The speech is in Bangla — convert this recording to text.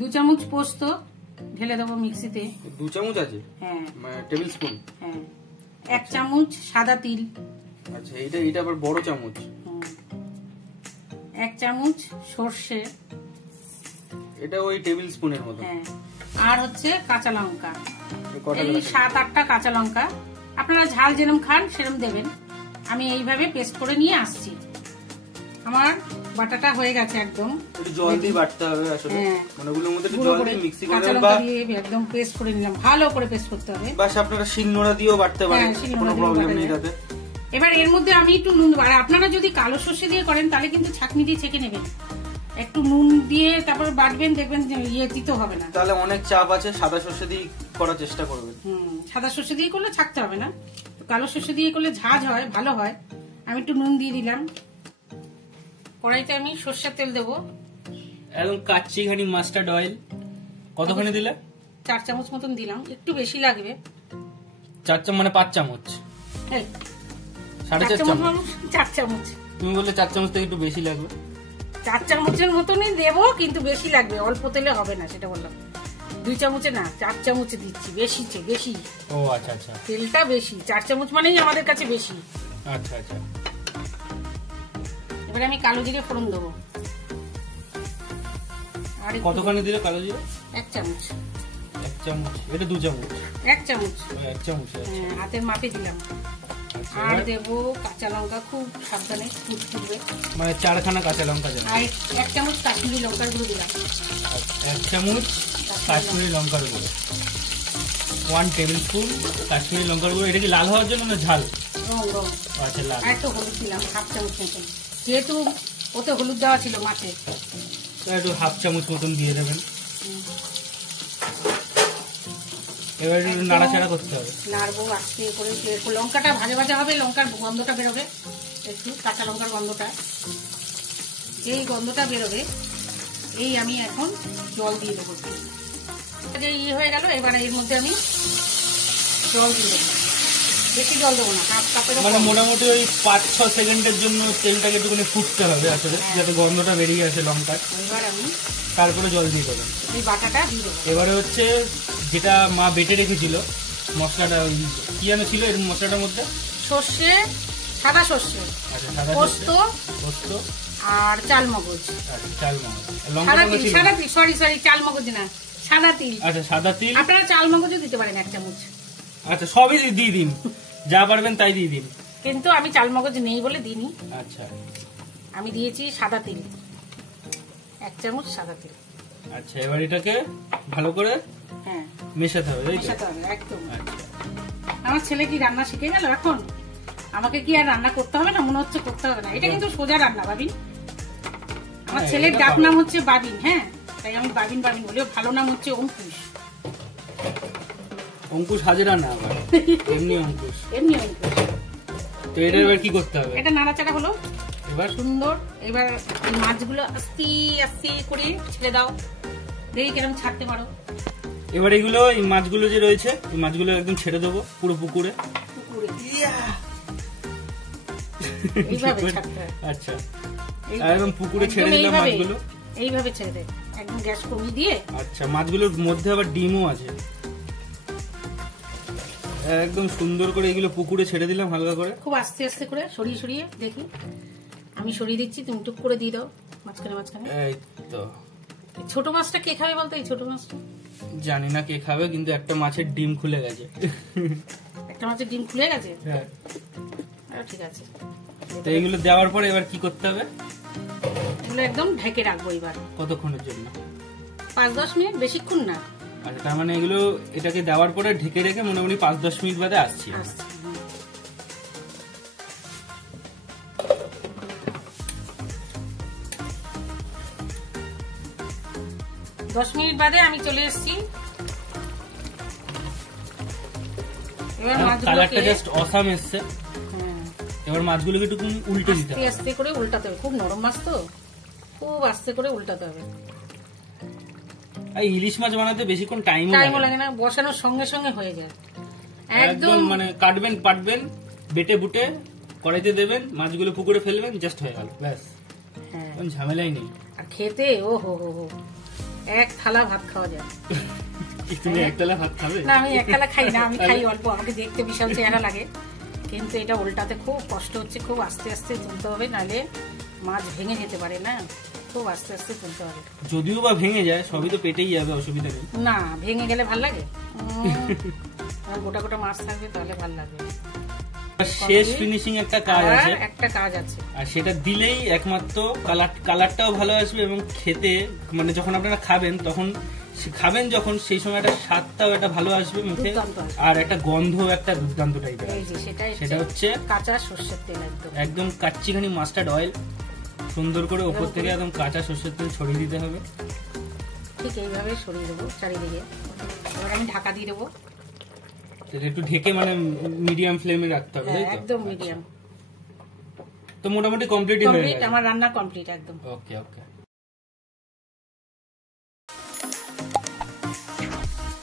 2 চামচ পোস্ত ঢেলে দেবো মিক্সিতে। 2 চামচ আছে? হ্যাঁ। Table spoon? হ্যাঁ। 1 চামচ সাদা তিল। আচ্ছা, এটা আবার বড় চামচ। 1 চামচ সর্ষে, এটা ওই টেবিল স্পুনের মতো। হ্যাঁ। আর হচ্ছে কাঁচা লঙ্কা, এই 7-8টা কাঁচা লঙ্কা, আপনারা ঝাল যেরকম খান সেরকম দেবেন। আমি এইভাবে পেস্ট করে নিয়ে আসছি। আমার বাটাটা হয়ে গেছে একদম। একটু জল দিয়ে বাটতে হবে আসলে, মানে ওগুলোর মধ্যে একটু জল দিয়ে মিক্সি করে কাঁচা লঙ্কা দিয়ে একদম পেস্ট করে নিলাম, ভালো করে পেস্ট করতে হবে। বাস আপনারা শিলনোড়া দিয়েও বাটতে পারেন, কোনো প্রবলেম নেই তাতে। এবার এর মধ্যে আমি একটু নুন, আর আপনারা যদি কালো সর্ষে দিয়ে করেন তাহলে কিন্তু ছাঁকনি দিয়ে ছেঁকে নেবেন, একটু নুন দিয়ে তারপর বাটবেন, দেখবেন তিতো হবে না। তাহলে অনেক চাপ আছে, সাদা সর্ষে দিয়ে করার চেষ্টা করবেন। সাদা সর্ষে দিয়ে করলে ছাকতে হবে না, কালো সর্ষে দিয়ে করলে ঝাঁঝ হয়, ভালো হয়। আমি একটু নুন দিয়ে দিলাম। কড়াইতে আমি সর্ষের তেল দেবো, একদম কাচ্চিখানি মাস্টার্ড অয়েল। কতখানি দিলে? 4 চামচ মতন দিলাম, একটু বেশি লাগবে। 4 চামচ মানে 5 চামচ? 4.5 চামচ। 4 চামচ তুমি বললে 4 চামচ থেকে একটু বেশি লাগবে। 4 চামচের মতনই দেবো, কিন্তু বেশি লাগবে, অল্প তেলে হবে না, সেটা বললাম। 2 চামচে না, 4 চামচে দিচ্ছি, বেশি। ও আচ্ছা আচ্ছা, তেলটা বেশি, 4 চামচ মানেই আমাদের কাছে বেশি। আচ্ছা আচ্ছা। এবারে আমি কালো জিরে ফোড়ন দেবো। আর কতখানি দিলে কালো জিরে? 1 চামচ। 1 চামচ? এটা 2 চামচ? 1 চামচ। 1 চামচ, হাতের মাপে দিলাম। আর দেবো কাঁচা লঙ্কা, খুব সাবধানে ফুটবে, মানে 4খানা কাঁচা লঙ্কা দেবো। আর 1 চামচ কাশ্মীরি লঙ্কার গুঁড়ো দিলাম। 1 চামচ কাশ্মীরি লঙ্কার গুঁড়ো, 1 টেবিল স্পুন কাশ্মীরি লঙ্কার গুঁড়ো। এটা কি লাল হওয়ার জন্য না ঝাল? রং। আচ্ছা, লাল। আর একটু হলুদ দিলাম, 1/2 চামচ মতন, যেহেতু ওতে হলুদ দেওয়া ছিল মাছে, একটু 1/2 চামচ মতন দিয়ে দেবেন। এবার একটু নাড়াচাড়া করতে হবে, নাড়বো আস্তে করে। লঙ্কাটা ভাজা হবে, লঙ্কার গন্ধটা বেরোবে, একটু কাঁচা লঙ্কার গন্ধটা, এই গন্ধটা বেরোবে, এই আমি এখন জল দিয়ে দেবো। যে হয়ে গেল, এবার এর মধ্যে আমি জল দিয়ে দেবো, বেশি জল দেবো না, 1/2 কাপের। মানে মোটামুটি ওই 5-6 সেকেন্ডের জন্য তেলটাকে একটুখানি ফুটতে হবে আসলে, যাতে গন্ধটা বেরিয়ে আসে লঙ্কার। এবার আমি তারপরে জল দিয়ে দেবেন, এই বাটাটা দিয়ে দেবো। এবারে হচ্ছে যেটা মা বেটে রেখেছিল মশলাটা, কি যেন ছিল এর মশলাটার মধ্যে? সর্ষে, সাদা সর্ষে, পোস্ত আর চালমগজ। চালমগজ না, সাদা তিল। আচ্ছা, সাদা তিল। আপনারা চালমগজও দিতে পারেন 1 চামচ। আচ্ছা, সবই দিয়ে দিন, যা পারবেন তাই দিয়ে দিন। কিন্তু আমি চালমগজ নেই বলে দিইনি। আচ্ছা, আমি দিয়েছি সাদা তিল, 1 চামচ সাদা তিল। আচ্ছা, এবার এটাকে ভালো করে মেশাতে হবে, একদম। আমার ছেলে কি রান্না শিখে গেল এখন? আমাকে কি আর রান্না করতে হবে না? মনে হচ্ছে করতে হবে না। এটা কিন্তু সোজা রান্না, বাবিন। আমার ছেলের ডাক নাম হচ্ছে বাবিন, হ্যাঁ, তাই আমি বাবিন বলি। ভালো নাম হচ্ছে অঙ্কুশ। অঙ্কুশ হাজরা না, এমনি অঙ্কুশ। তো এটা এবার কি করতে হবে? এটা নাড়াচাড়া হলো, এবার সুন্দর। এবার এই মাছগুলো আস্তে আস্তে করে ছেড়ে দাও, দেখি কিরকম ছাড়তে পারো। এবার এগুলো, এই মাছগুলো যে রয়েছে, এই মাছগুলো একদম ছেড়ে দেবো পুরো পুকুরে। আচ্ছা, একদম পুকুরে ছেড়ে দিলাম মাছগুলো, এইভাবে ছেড়ে দে, একদম গ্যাস কমিয়ে দিয়ে। আচ্ছা, মাছগুলোর মধ্যে আবার ডিমও আছে, একদম সুন্দর করে এগুলো পুকুরে ছেড়ে দিলাম হালকা করে, খুব আস্তে আস্তে করে সরিয়ে দেখি। আমি সরিয়ে দিচ্ছি, তুমি টুক করে দিয়ে দাও মাঝখানে। এই তো। ছোট মাছটা কে খাবে বলতো? এই ছোট মাছটা জানি না কে খাবে, কিন্তু একটা মাছের ডিম খুলে গেছে। একটা মাছের ডিম খুলে গেছে? হ্যাঁ, ঠিক আছে। তো এগুলো দেওয়ার পরে এবার কি করতে হবে? এগুলো একদম ঢেকে রাখবো। এবার কতক্ষণের জন্য? 5-10 মিনিট, বেশিক্ষণ না। আচ্ছা, তার মানে এগুলো এটাকে দেওয়ার পরে ঢেকে রেখে মোটামুটি 5-10 মিনিট বাদে আসছি। 10 মিনিট বাদে আমি চলে এসেছি। এবার মাছগুলোকে জাস্ট অসাম এসছে। এবার মাছগুলোকে একটু উল্টে দিতে হবে, আস্তে করে উল্টাতে হবে। খুব নরম মাছ তো, খুব আস্তে করে উল্টাতে হবে। এই ইলিশ মাছ বানাতে বেশিক্ষণ টাইম লাগে না, বসানোর সঙ্গে সঙ্গে হয়ে যায় একদম। মানে কাটবেন, পাটবেন, বেটে বুটে কড়াইতে দেবেন, মাছগুলো পুকুরে ফেলবেন, জাস্ট হয়ে গেল, ব্যাস। ঝামেলাই নেই। আর খেতে ও হো হো হো, এক থালা ভাত খাওয়া যায়। তুমি একতলা ভাত খাবে? না, আমি এক থালা খাই না, আমি খাই অল্প। আমাকে দেখতে বিশাল চেহারা লাগে, কিন্তু এটা উল্টাতে খুব কষ্ট হচ্ছে। খুব আস্তে আস্তে তুলতে হবে, নাহলে মাছ ভেঙে যেতে পারে না। খুব আস্তে আস্তে তুলতে হবে। যদিও বা ভেঙে যায়, সবই তো পেটেই যাবে, অসুবিধা নেই। না, ভেঙে গেলে ভাল লাগে? গোটা গোটা মাছ থাকবে, তাহলে ভাল লাগবে। শেষ ফিনিশিং একটা কাজ আছে, একটা কাজ আছে, আর সেটা দিলেই একমাত্র কালারটাও ভালো আসবে, এবং খেতে মানে যখন আপনারা খাবেন তখন খাবেন যখন, সেই সময় একটা স্বাদটাও একটা ভালো আসবে মুখে, আর একটা গন্ধ একটা দুর্দান্ত টাইপের। সেটা হচ্ছে কাঁচা সরষের তেল, একদম কাচ্চিখানি মাস্টার্ড অয়েল। সুন্দর করে উপর থেকে একদম কাঁচা সরষের তেল ছড়িয়ে দিতে হবে। ঠিক এইভাবে ছড়িয়ে দেবো চারিদিকে। এবার আমি ঢাকা দিয়ে দেবো। একটু ঢেকে মানে মিডিয়াম ফ্লেমে রাখতে হবে, তাই তো? একদম মিডিয়াম। তো মোটামুটি কমপ্লিট। আমার রান্না কমপ্লিট একদম। ওকে ওকে।